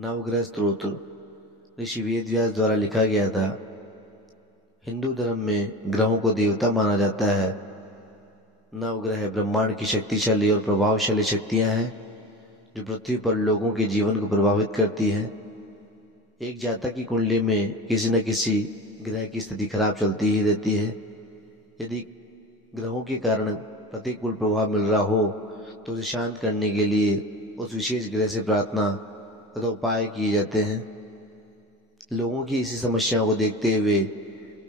नवग्रह स्तोत्र ऋषि वेदव्यास द्वारा लिखा गया था। हिंदू धर्म में ग्रहों को देवता माना जाता है। नवग्रह ब्रह्मांड की शक्तिशाली और प्रभावशाली शक्तियां हैं जो पृथ्वी पर लोगों के जीवन को प्रभावित करती हैं। एक जातक की कुंडली में किसी न किसी ग्रह की स्थिति खराब चलती ही रहती है। यदि ग्रहों के कारण प्रतिकूल प्रभाव मिल रहा हो तो उसे शांत करने के लिए उस विशेष ग्रह से प्रार्थना तथा उपाय किए जाते हैं। लोगों की इसी समस्याओं को देखते हुए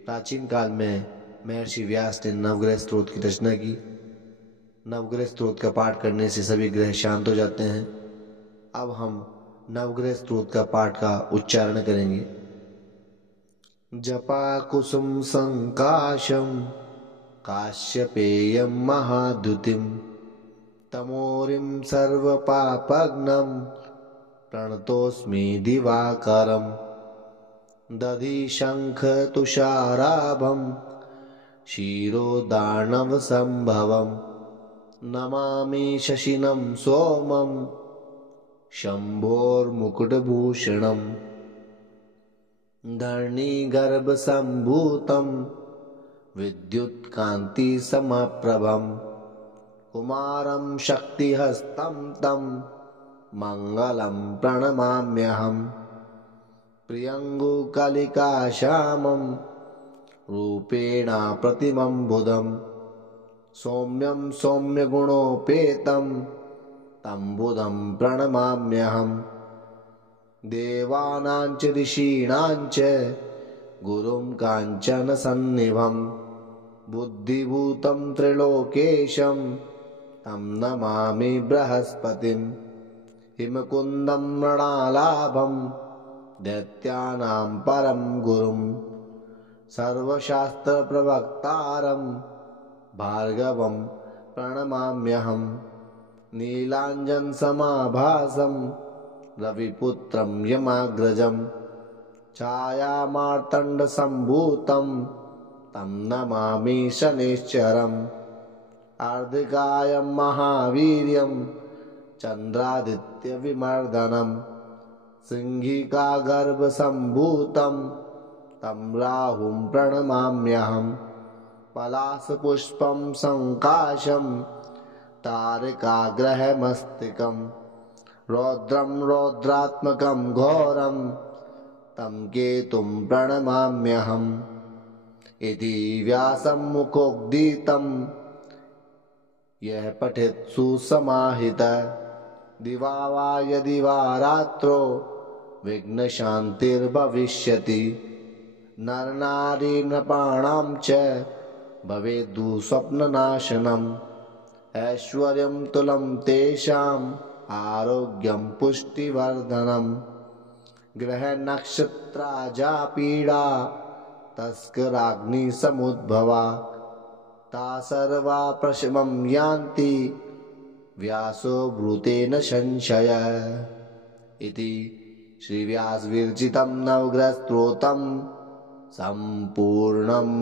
प्राचीन काल में महर्षि व्यास ने नवग्रह स्तोत्र की रचना की। नवग्रह स्तोत्र का पाठ करने से सभी ग्रह शांत हो जाते हैं। अब हम नवग्रह स्तोत्र का पाठ का उच्चारण करेंगे। जपा कुसुम संकाशम काश्यपेयम महाद्युतिम तमोरिम सर्वपापग्नम प्रणतोस्मि दिवाकरम दधि शंख तुषाराभम क्षीरोदार्णव संभवम नमामि शशिनं सोमं शंभोर्मुकुटभूषणम् धरणीगर्भसम्भूतं विद्युत्कान्तिसमप्रभं कुमारं शक्तिहस्तं तं मङ्गलं प्रणमाम्यहम् प्रियङ्गुकलिकाश्यामं रूपेण प्रतिमं बुधं सौम्यं सौम्यगुणोपेतं तं बुधं प्रणमाम्यहम् देवानां च ऋषीणां च गुरुं काञ्चनसन्निभं बुद्धिभूतं त्रिलोकेशं तं नमामि बृहस्पतिं हिमकुन्दं मृणालाभं दैत्यानां परं गुरुं सर्वशास्त्रप्रवक्तारं भार्गवं प्रणमाम्यहम् नीलाञ्जनसमाभासं रविपुत्रं यमाग्रजं छायामार्तण्डसम्भूतं तं नमामि शनैश्चरम् अर्धकायं महावीर्यं चन्द्रादित्यविमर्दनं सिंहिकागर्भसम्भूतं तं राहुं प्रणमाम्यहम् पलाशपुष्पं संकाशं तारकाग्रहमस्तिकं रौद्रं रौद्रात्मकं घोरं तं केतुं प्रणमाम्यहम् इति व्यासं मुखोद्गीतं यः पठेत् सुसमाहितः दिवा वा यदि वा रात्रो विघ्नशान्तिर्भविष्यति नरनारीनृपाणां च भवेत् दुःस्वप्ननाशनम् ऐश्वर्यं तुलं तेषाम् आरोग्यं पुष्टिवर्धनम् ग्रहनक्षत्राजा पीडा तस्कराग्निसमुद्भवा ता सर्वा प्रशमं यान्ति व्यासो ब्रूतेन संशयः इति श्रीव्यासविरचितं नवग्रहस्तोत्रम् सम्पूर्णम्।